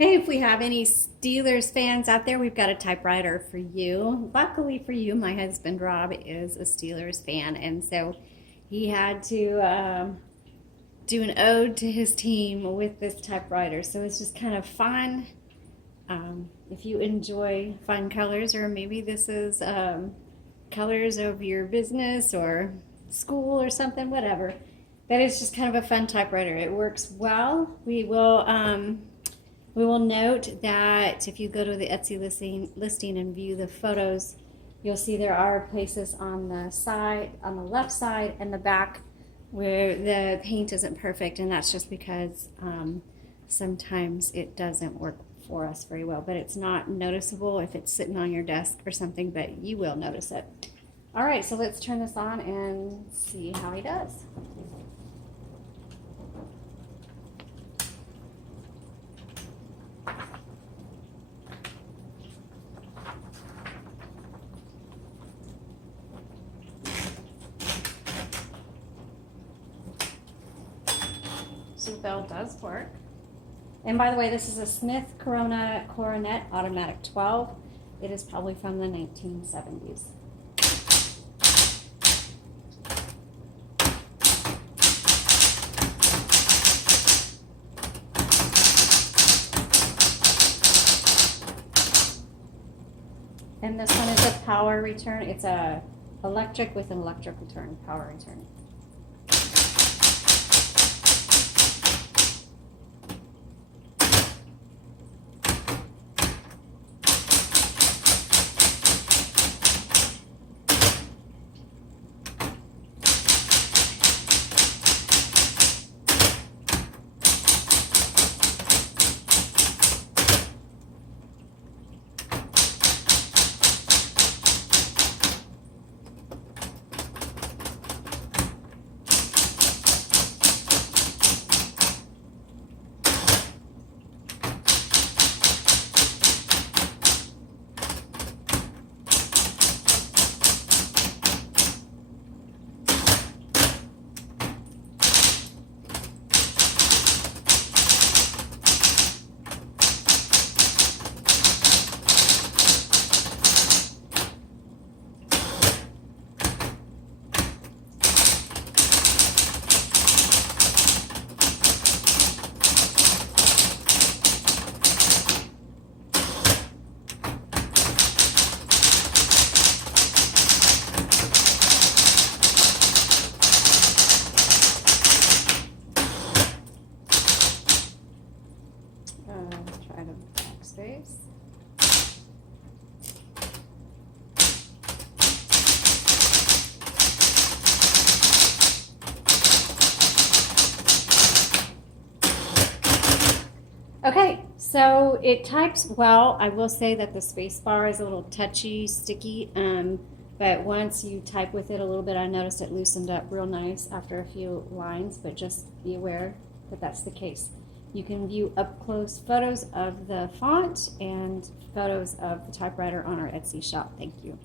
Hey, if we have any Steelers fans out there, we've got a typewriter for you. Luckily for you, my husband Rob is a Steelers fan, and so he had to do an ode to his team with this typewriter. So it's just kind of fun. If you enjoy fun colors, or maybe this is colors of your business or school or something, whatever. That is just kind of a fun typewriter. It works well. We will note that if you go to the Etsy listing and view the photos, you'll see there are places on the side, on the left side and the back, where the paint isn't perfect, and that's just because sometimes it doesn't work for us very well. But it's not noticeable if it's sitting on your desk or something, but you will notice it. All right, so let's turn this on and see how he does. So the bell does work. And by the way, this is a Smith Coronet Automatic 12. It is probably from the 1970s. And this one is a power return. It's a electric with an electric return, power return. Try the backspace. Okay, so it types well. I will say that the space bar is a little touchy, sticky, but once you type with it a little bit, I noticed it loosened up real nice after a few lines, but just be aware that that's the case. You can view up-close photos of the font and photos of the typewriter on our Etsy shop. Thank you.